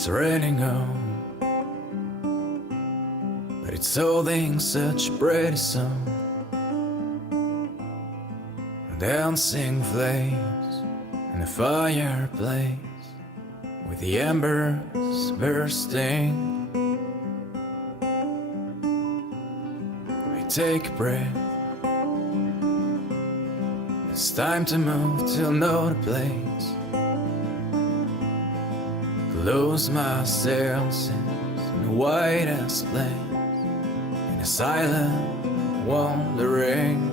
It's raining on, but it's holding such pretty song. Dancing flames in a fireplace with the embers bursting. I take a breath. It's time to move to another place. Close my senses in the widest place, in a silent wandering.